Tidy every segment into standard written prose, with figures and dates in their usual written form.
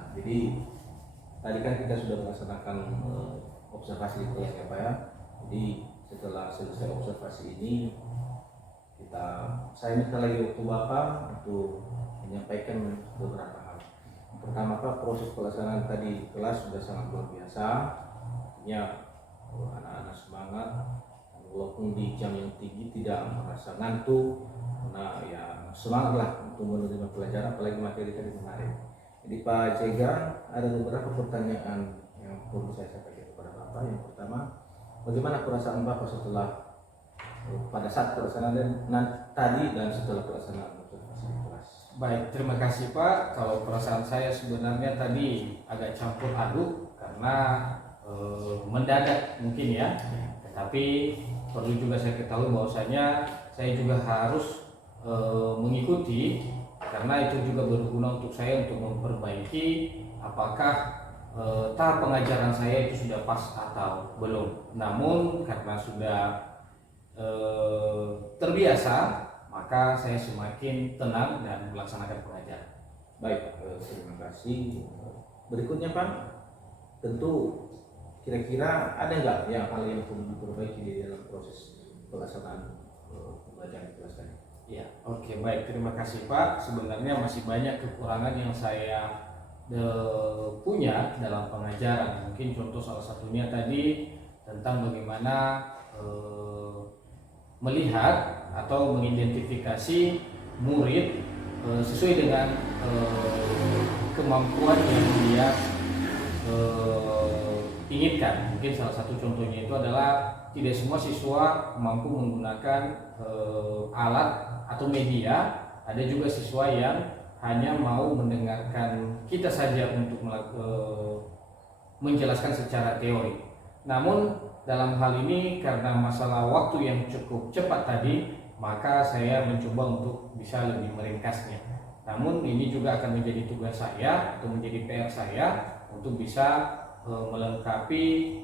Nah, jadi tadi kan kita sudah melaksanakan observasi di kelas ya Pak ya. Jadi setelah selesai observasi ini saya minta lagi waktu Bapak untuk menyampaikan beberapa hal. Pertama Pak, proses pelaksanaan tadi di kelas sudah sangat luar biasa. Artinya anak-anak semangat, walaupun di jam yang tinggi tidak merasa ngantuk. Nah ya semangatlah untuk menerima pelajaran, apalagi materi tadi menarik. Jadi Pak Jega, ada beberapa pertanyaan yang perlu saya sampaikan kepada Bapak. Yang pertama, bagaimana perasaan Bapak setelah pada saat pelaksanaan tadi dan setelah pelaksanaan observasi di kelas? Baik, terima kasih Pak. Kalau perasaan saya sebenarnya tadi agak campur aduk karena mendadak mungkin ya. Tetapi perlu juga saya ketahui bahwasanya saya juga harus mengikuti, karena itu juga berguna untuk saya untuk memperbaiki apakah tahap pengajaran saya itu sudah pas atau belum. Namun karena sudah terbiasa, maka saya semakin tenang dan melaksanakan pengajaran. Baik, terima kasih. Berikutnya Pak, tentu kira-kira ada nggak hal yang perlu diperbaiki di dalam proses pelaksanaan pembelajaran di kelas tadi? Ya, oke, baik, terima kasih Pak. Sebenarnya masih banyak kekurangan yang saya punya dalam pengajaran. Mungkin contoh salah satunya tadi tentang bagaimana melihat atau mengidentifikasi murid sesuai dengan kemampuan yang dia inginkan. Mungkin salah satu contohnya itu adalah tidak semua siswa mampu menggunakan alat atau media. Ada juga siswa yang hanya mau mendengarkan kita saja untuk menjelaskan secara teori. Namun dalam hal ini karena masalah waktu yang cukup cepat tadi, maka saya mencoba untuk bisa lebih meringkasnya. Namun ini juga akan menjadi tugas saya atau menjadi PR saya untuk bisa melengkapi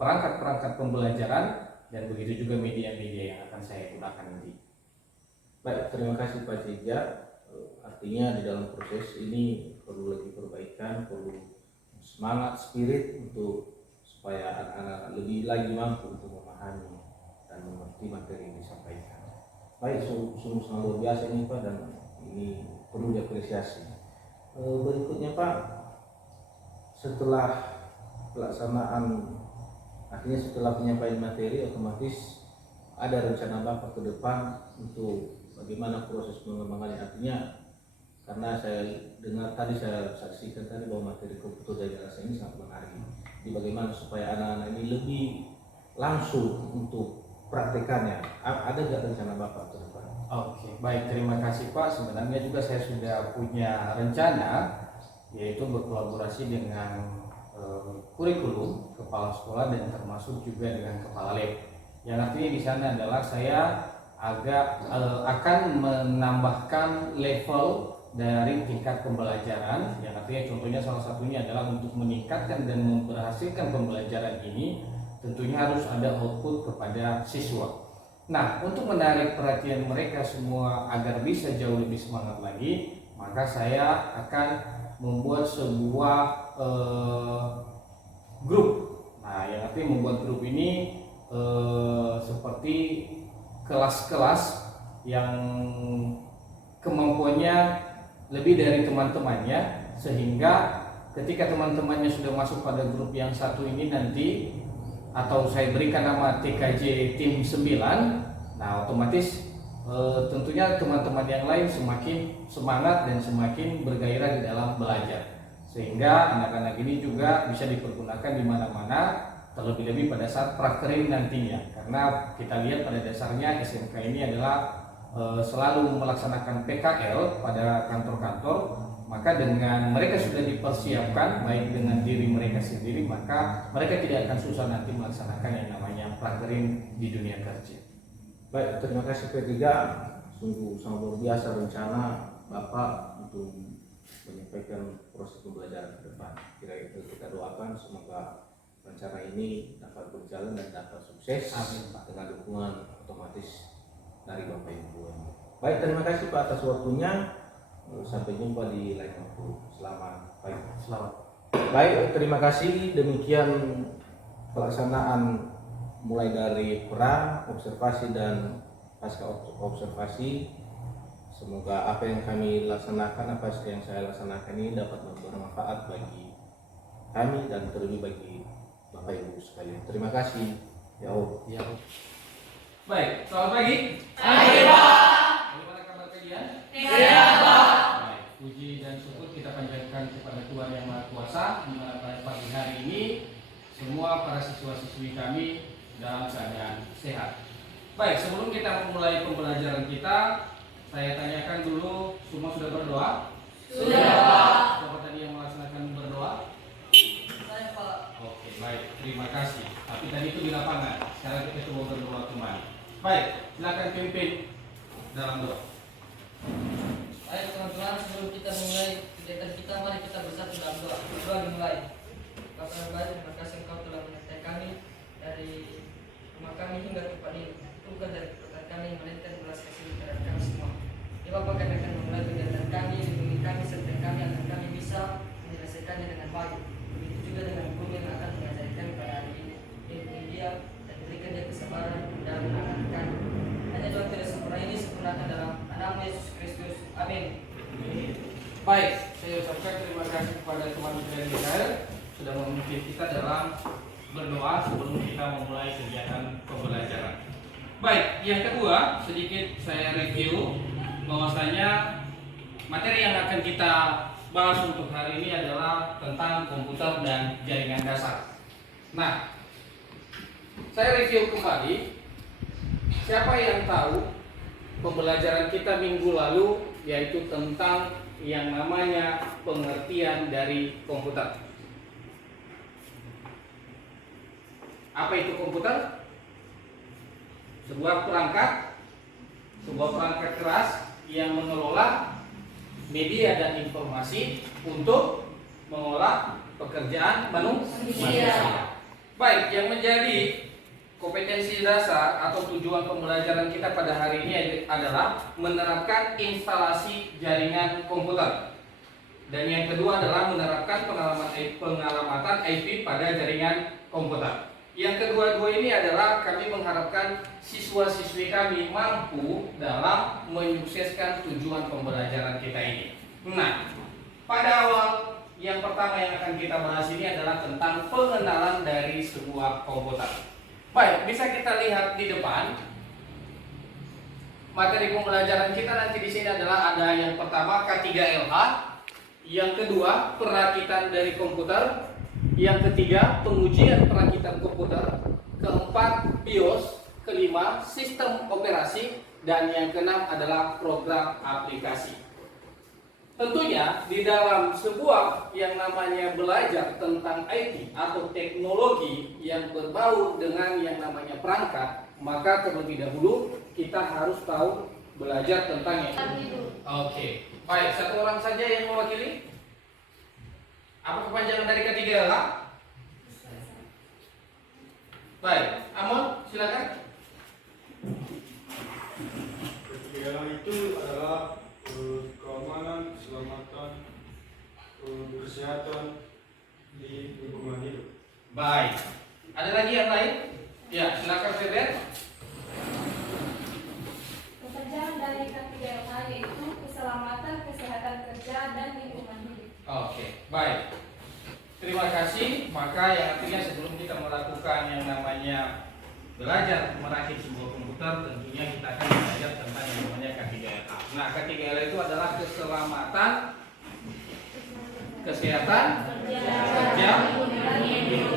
perangkat-perangkat pembelajaran dan begitu juga media-media yang akan saya gunakan nanti. Baik, terima kasih Pak Jega. Artinya di dalam proses ini perlu lagi perbaikan, perlu semangat, spirit untuk supaya anak-anak lebih lagi mampu untuk memahami dan mengerti materi yang disampaikan. Baik, sungguh sangat luar biasa ini Pak, dan ini perlu diapresiasi. Berikutnya Pak, setelah pelaksanaan, artinya setelah penyampaian materi, otomatis ada rencana Bapak ke depan untuk bagaimana proses pengembangannya. Artinya karena saya dengar tadi, saya saksikan tadi bahwa materi komputer dari rasa ini sangat menarik. Jadi bagaimana supaya anak-anak ini lebih langsung untuk praktekannya? Ada nggak rencana Bapak ke depan? Oke, baik, terima kasih Pak. Sebenarnya juga saya sudah punya rencana, yaitu berkolaborasi dengan kurikulum, kepala sekolah, dan termasuk juga dengan kepala lab. Yang artinya di sana adalah saya akan menambahkan level dari tingkat pembelajaran, yang artinya contohnya salah satunya adalah untuk meningkatkan dan memberhasilkan pembelajaran ini tentunya harus ada output kepada siswa. Nah, untuk menarik perhatian mereka semua agar bisa jauh lebih semangat lagi, maka saya akan membuat sebuah grup. Nah, yang artinya membuat grup ini seperti kelas-kelas yang kemampuannya lebih dari teman-temannya, sehingga ketika teman-temannya sudah masuk pada grup yang satu ini nanti, atau saya berikan nama TKJ tim 9, nah otomatis tentunya teman-teman yang lain semakin semangat dan semakin bergairah di dalam belajar, sehingga anak-anak ini juga bisa dipergunakan di mana-mana, terlebih-lebih pada saat praktering nantinya. Karena kita lihat pada dasarnya SMK ini adalah selalu melaksanakan PKL pada kantor-kantor, maka dengan mereka sudah dipersiapkan baik dengan diri mereka sendiri, maka mereka tidak akan susah nanti melaksanakan yang namanya praktering di dunia kerja. Baik, terima kasih P3. Sungguh sangat luar biasa rencana Bapak untuk menyampaikan proses pembelajaran ke depan. Kira-kira kita doakan semoga rencana ini dapat berjalan dan dapat sukses. Amin Pak. Dengan dukungan otomatis dari Bapak Ibu. Baik, terima kasih Pak atas waktunya. Sampai jumpa di lain waktu. Selamat pagi. Selamat. Baik, terima kasih. Demikian pelaksanaan mulai dari pra, observasi dan pasca observasi. Semoga apa yang kami laksanakan, apa yang saya laksanakan ini dapat bermanfaat bagi kami dan terlebih bagi Bapak Ibu sekalian. Terima kasih. Ya Allah. Ya. Baik, selamat pagi. Pagi, Pak. Bagaimana kabar kalian? Iya, Pak. Baik, puji dan syukur kita panjatkan kepada Tuhan Yang Maha Kuasa di mana pada pagi hari ini semua para siswa-siswi kami dalam keadaan sehat. Baik, sebelum kita memulai pembelajaran kita, saya tanyakan dulu, semua sudah berdoa? Sudah, Pak. Siapa tadi yang melaksanakan berdoa? Saya, Pak. Oke, baik, terima kasih. Tapi tadi itu di lapangan, sekarang kita coba berdoa kembali. Baik, silakan pimpin dalam doa. Baik, teman-teman, sebelum kita mulai kegiatan kita, mari kita bersatu dalam doa. Doa dimulai. Bapak yang baik, terima kasih Engkau telah menyertai kami dari rumah kami hingga tempat ini. Bukan dari kekuatan kami, melainkan belas kasih terhadap kami semua. Ya Bapak, kami akan memulai kegiatan kami, lindungi kami, serta kami agar kami bisa menyelesaikannya dengan baik. Begitu juga dengan guru yang akan mengajari kami pada hari ini. Lindungi dia dan berikan dia kesabaran dalam menangani kami. Hanya Tuhan tidak sempurna ini sempurnakan dalam nama Yesus Kristus. Amin. Baik, saya ucapkan terima kasih kepada teman Mikael Mikael sudah memimpin kita dalam berdoa sebelum kita memulai kegiatan pembelajaran. Baik, yang kedua sedikit saya review bahwasanya materi yang akan kita bahas untuk hari ini adalah tentang komputer dan jaringan dasar. Nah, saya review kembali. Siapa yang tahu pembelajaran kita minggu lalu yaitu tentang yang namanya pengertian dari komputer. Apa itu komputer? Sebuah perangkat keras yang mengelola media dan informasi untuk mengolah pekerjaan manusia. Baik, yang menjadi kompetensi dasar atau tujuan pembelajaran kita pada hari ini adalah menerapkan instalasi jaringan komputer. Dan yang kedua adalah menerapkan pengalamatan IP pada jaringan komputer. Yang kedua-dua ini adalah kami mengharapkan siswa-siswi kami mampu dalam menyukseskan tujuan pembelajaran kita ini. Nah, pada awal yang pertama yang akan kita bahas ini adalah tentang pengenalan dari sebuah komputer. Baik, bisa kita lihat di depan. Materi pembelajaran kita nanti di sini adalah ada yang pertama K3LH, yang kedua perakitan dari komputer, yang ketiga pengujian perakitan komputer, keempat BIOS, kelima sistem operasi, dan yang keenam adalah program aplikasi. Tentunya di dalam sebuah yang namanya belajar tentang IT atau teknologi yang berbau dengan yang namanya perangkat, maka terlebih dahulu kita harus tahu belajar tentang yang itu. Oke, baik, satu orang saja yang mewakili. Apa kepanjangan dari K3LH? Baik, Amon, silakan. K3LH itu adalah keamanan, keselamatan, kesehatan di lingkungan hidup. Baik. Ada lagi yang lain? Ya, silakan Feber. Pekerjaan dari K3LH yaitu keselamatan, kesehatan kerja, dan lingkungan hidup. Oke, baik. Terima kasih. Maka yang artinya sebelum kita melakukan yang namanya belajar merakit sebuah komputer, tentunya kita akan belajar tentang yang namanya K3LH. Nah, K3LH itu adalah keselamatan, kesehatan, kerja,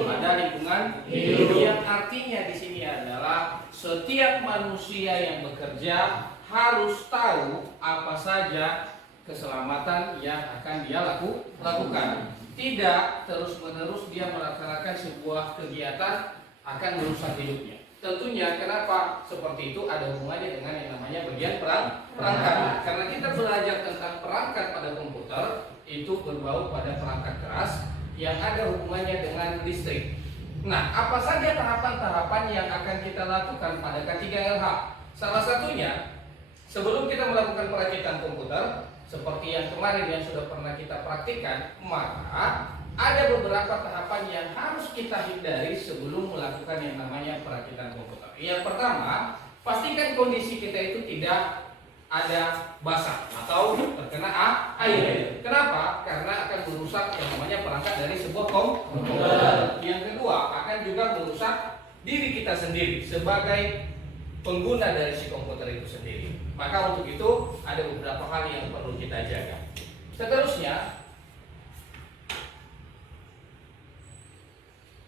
pada lingkungan hidup. Yang artinya di sini adalah setiap manusia yang bekerja harus tahu apa saja keselamatan yang akan dia lakukan. Tidak terus-menerus dia melaksanakan sebuah kegiatan akan merusak hidupnya. Tentunya kenapa seperti itu ada hubungannya dengan yang namanya bagian perangkat. Karena kita belajar tentang perangkat pada komputer itu berbau pada perangkat keras yang ada hubungannya dengan listrik. Nah, apa saja tahapan-tahapan yang akan kita lakukan pada K3LH? Salah satunya, sebelum kita melakukan perakitan komputer, seperti yang kemarin yang sudah pernah kita praktikkan, maka ada beberapa tahapan yang harus kita hindari sebelum melakukan yang namanya perakitan komputer. Yang pertama, pastikan kondisi kita itu tidak ada basah atau terkena air. Kenapa? Karena akan merusak yang namanya perangkat dari sebuah komputer. Yang kedua, akan juga merusak diri kita sendiri sebagai pengguna dari si komputer itu sendiri. Maka untuk itu ada beberapa hal yang perlu kita jaga. Seterusnya,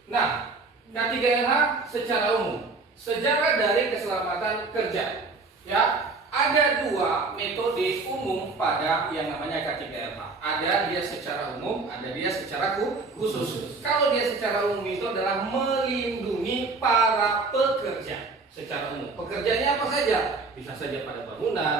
nah, K3LH secara umum, sejarah dari keselamatan kerja, ya, ada dua metode umum pada yang namanya K3LH. Ada dia secara umum, ada dia secara khusus. Kalau dia secara umum itu adalah melindungi para pekerja secara umum. Pekerjaannya apa saja? Bisa saja pada bangunan,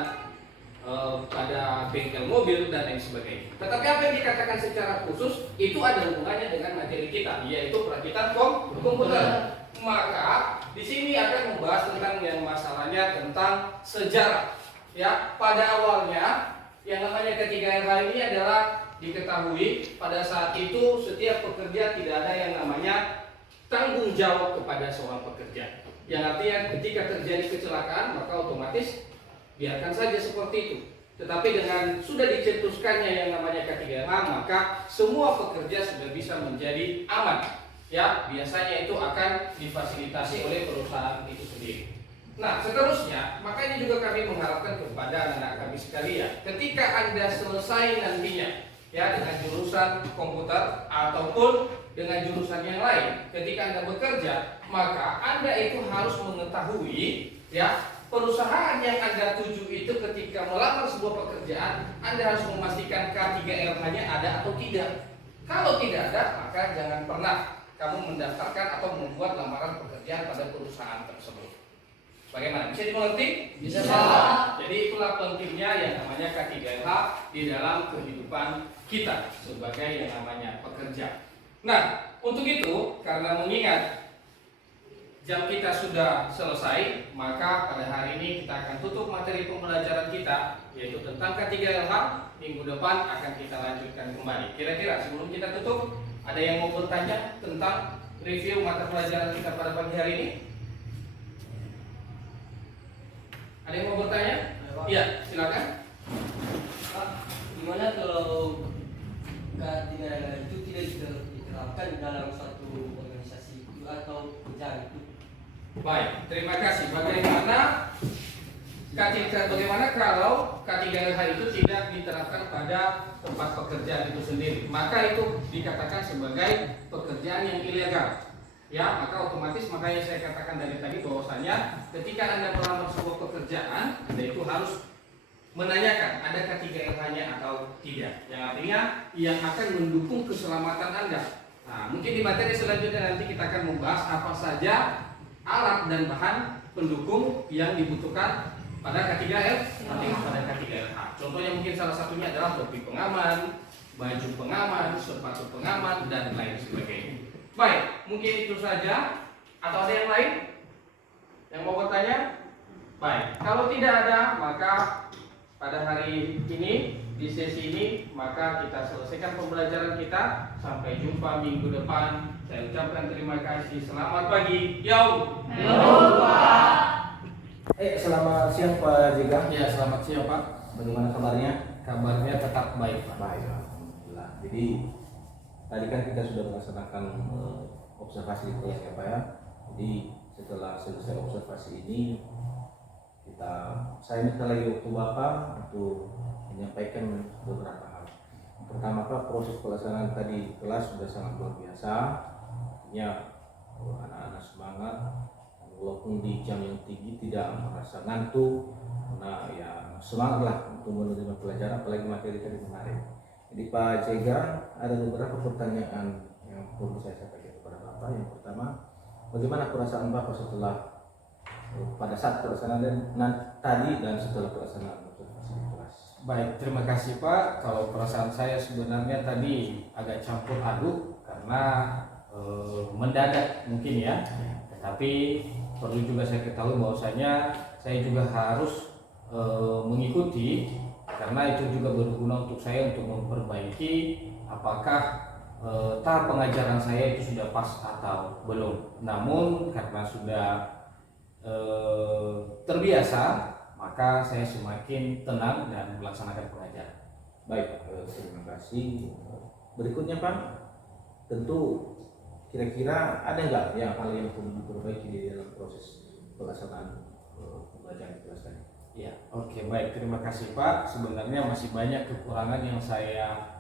pada bengkel mobil dan lain sebagainya. Tetapi apa yang dikatakan secara khusus itu ada hubungannya dengan materi kita, yaitu perakitan komputer. Maka di sini akan membahas tentang yang masalahnya tentang sejarah. Ya, pada awalnya yang namanya K3LH ini adalah diketahui pada saat itu setiap pekerja tidak ada yang namanya tanggung jawab kepada seorang pekerja. Yang artinya ketika terjadi kecelakaan maka otomatis biarkan saja seperti itu. Tetapi dengan sudah dicetuskannya yang namanya K3LH maka semua pekerja sudah bisa menjadi aman. Ya, biasanya itu akan difasilitasi oleh perusahaan itu sendiri. Nah, seterusnya, makanya juga kami mengharapkan kepada anak-anak kami sekalian, ketika Anda selesai nantinya ya dengan jurusan komputer ataupun dengan jurusan yang lain, ketika Anda bekerja, maka Anda itu harus mengetahui ya perusahaan yang Anda tuju itu ketika melamar sebuah pekerjaan, Anda harus memastikan K3LH-nya ada atau tidak. Kalau tidak ada, maka jangan pernah kamu mendaftarkan atau membuat lamaran pekerjaan pada perusahaan tersebut. Bagaimana? Bisa dimengerti? Bisa. Jadi itulah pentingnya yang namanya K3LH di dalam kehidupan kita sebagai yang namanya pekerja. Nah, untuk itu karena mengingat jam kita sudah selesai, maka pada hari ini kita akan tutup materi pembelajaran kita yaitu tentang K3LH. Minggu depan akan kita lanjutkan kembali. Kira-kira sebelum kita tutup, ada yang mau bertanya tentang review mata pelajaran kita pada pagi hari ini? Ada yang mau bertanya? Iya, silakan. Pak, gimana kalau K3LH itu tidak diterapkan dalam suatu organisasi itu atau pekerjaan itu? Baik, terima kasih. Bagaimana kalau K3LH itu tidak diterapkan pada tempat pekerjaan itu sendiri? Maka itu dikatakan sebagai pekerjaan yang ilegal. Ya, maka otomatis makanya saya katakan dari tadi bahwasanya ketika Anda melamar sebuah pekerjaan, Anda itu harus menanyakan ada K3LH-nya atau tidak. Yang artinya yang akan mendukung keselamatan Anda. Nah, mungkin di materi selanjutnya nanti kita akan membahas apa saja alat dan bahan pendukung yang dibutuhkan pada K3LH. Contohnya mungkin salah satunya adalah topi pengaman, baju pengaman, sepatu pengaman dan lain sebagainya. Baik, mungkin itu saja. Atau ada yang lain yang mau bertanya? Baik, kalau tidak ada maka pada hari ini di sesi ini maka kita selesaikan pembelajaran kita. Sampai jumpa minggu depan. Saya ucapkan terima kasih. Selamat pagi. Yo. Halo, Pak. Selamat siang Pak Jega. Ya, selamat siang Pak. Bagaimana kabarnya? Kabarnya tetap baik Pak. Baik, alhamdulillah. Jadi tadi kan kita sudah melaksanakan observasi di kelas ya Pak ya. Jadi setelah selesai observasi ini saya minta lagi waktu Bapak untuk menyampaikan beberapa hal. Yang pertama Pak, proses pelaksanaan tadi kelas sudah sangat luar biasa. Artinya anak-anak semangat walaupun di jam yang tinggi tidak merasa ngantuk. Nah ya semangatlah untuk menerima pelajaran apalagi materi tadi kemarin. Jadi Pak Jega, ada beberapa pertanyaan yang perlu saya sampaikan kepada Bapak. Yang pertama, bagaimana perasaan Bapak setelah pada saat pelaksanaan tadi dan setelah pelaksanaan observasi di kelas? Baik, terima kasih Pak. Kalau perasaan saya sebenarnya tadi agak campur aduk karena mendadak mungkin ya. Tetapi perlu juga saya ketahui bahwasanya saya juga harus mengikuti karena itu juga berguna untuk saya untuk memperbaiki apakah tahap pengajaran saya itu sudah pas atau belum. Namun karena sudah terbiasa, maka saya semakin tenang dan melaksanakan pengajaran. Baik, terima kasih. Berikutnya Pak, tentu kira-kira ada nggak hal yang perlu diperbaiki di dalam proses pelaksanaan pembelajaran kelas tadi? Ya, oke, baik, terima kasih Pak. Sebenarnya masih banyak kekurangan yang saya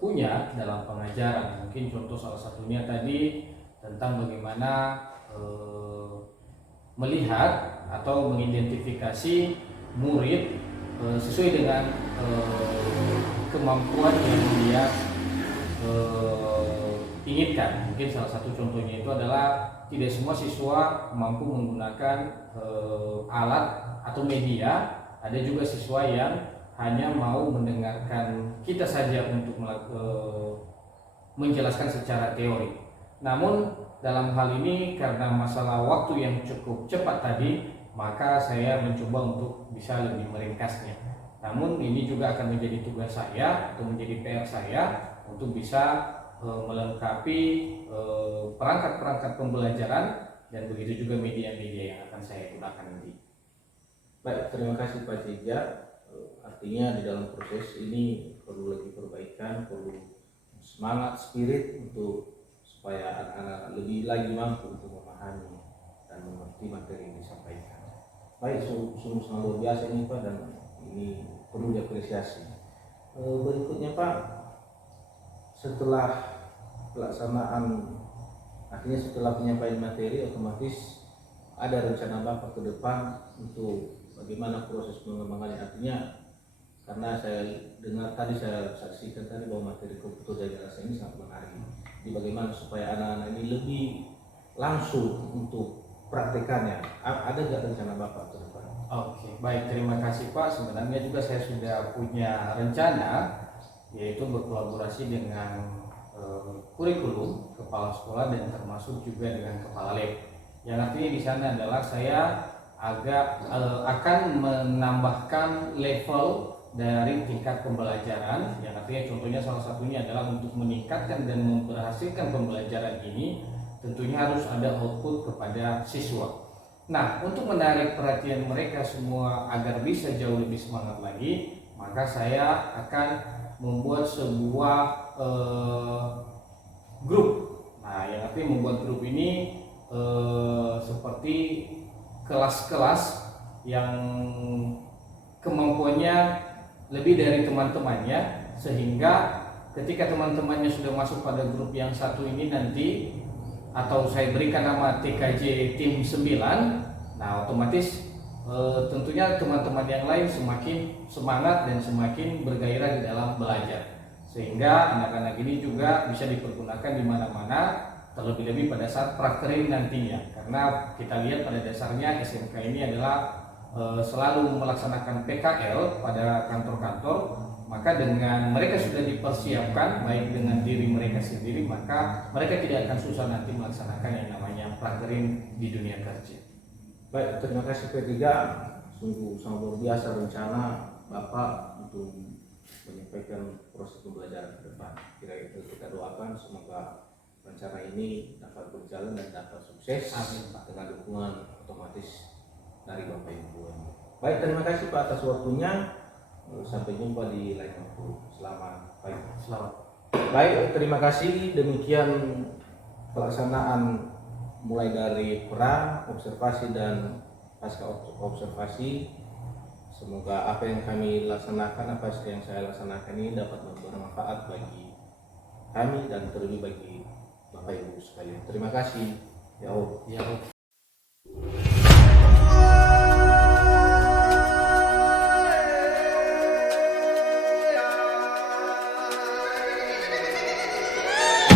punya dalam pengajaran. Mungkin contoh salah satunya tadi tentang bagaimana melihat atau mengidentifikasi murid sesuai dengan kemampuan yang dia inginkan. Mungkin salah satu contohnya itu adalah tidak semua siswa mampu menggunakan alat atau media. Ada juga siswa yang hanya mau mendengarkan kita saja untuk menjelaskan secara teori. Namun dalam hal ini karena masalah waktu yang cukup cepat tadi, maka saya mencoba untuk bisa lebih meringkasnya. Namun ini juga akan menjadi tugas saya atau menjadi PR saya untuk bisa melengkapi perangkat-perangkat pembelajaran dan begitu juga media-media yang akan saya gunakan nanti. Baik, terima kasih Pak Ciga. Artinya di dalam proses ini perlu lagi perbaikan, perlu semangat, spirit untuk supaya anak-anak lebih lagi mampu untuk memahami dan mengerti materi yang disampaikan. Baik, sungguh sangat luar biasa ini Pak, dan ini perlu diapresiasi. Berikutnya Pak, setelah pelaksanaan, artinya setelah penyampaian materi, otomatis ada rencana Bapak ke depan untuk bagaimana proses pengembangannya. Artinya karena saya dengar tadi, saya saksikan tadi bahwa materi komputer dari rasa ini sangat menarik. Jadi bagaimana supaya anak-anak ini lebih langsung untuk praktekannya, ada nggak rencana Bapak ke depan? Oke, baik, terima kasih Pak. Sebenarnya juga saya sudah punya rencana, yaitu berkolaborasi dengan kurikulum, kepala sekolah, dan termasuk juga dengan kepala lab. Yang artinya di sana adalah saya akan menambahkan level dari tingkat pembelajaran, yang artinya contohnya salah satunya adalah untuk meningkatkan dan memberhasilkan pembelajaran ini tentunya harus ada output kepada siswa. Nah, untuk menarik perhatian mereka semua agar bisa jauh lebih semangat lagi, maka saya akan membuat sebuah grup. Nah, yang artinya membuat grup ini seperti kelas-kelas yang kemampuannya lebih dari teman-temannya, sehingga ketika teman-temannya sudah masuk pada grup yang satu ini nanti, atau saya berikan nama TKJ tim 9, nah otomatis tentunya teman-teman yang lain semakin semangat dan semakin bergairah di dalam belajar, sehingga anak-anak ini juga bisa dipergunakan di mana-mana, terlebih-lebih pada saat praktering nantinya. Karena kita lihat pada dasarnya SMK ini adalah selalu melaksanakan PKL pada kantor-kantor, maka dengan mereka sudah dipersiapkan baik dengan diri mereka sendiri, maka mereka tidak akan susah nanti melaksanakan yang namanya praktering di dunia kerja. Baik, terima kasih P3. Sungguh sangat luar biasa rencana Bapak untuk menyampaikan proses pembelajaran ke depan. Kira-kira kita doakan semoga rencana ini dapat berjalan dan dapat sukses. Amin, Pak. Dengan dukungan otomatis dari Bapak Ibu. Baik, terima kasih Pak atas waktunya. Sampai jumpa di lain waktu. Selamat pagi. Selamat. Baik, terima kasih. Demikian pelaksanaan mulai dari pra, observasi, dan pasca observasi. Semoga apa yang kami laksanakan, apa yang saya laksanakan ini dapat bermanfaat bagi kami dan terlebih bagi Bapak Ibu sekalian. Terima kasih. Ya Allah. Ya.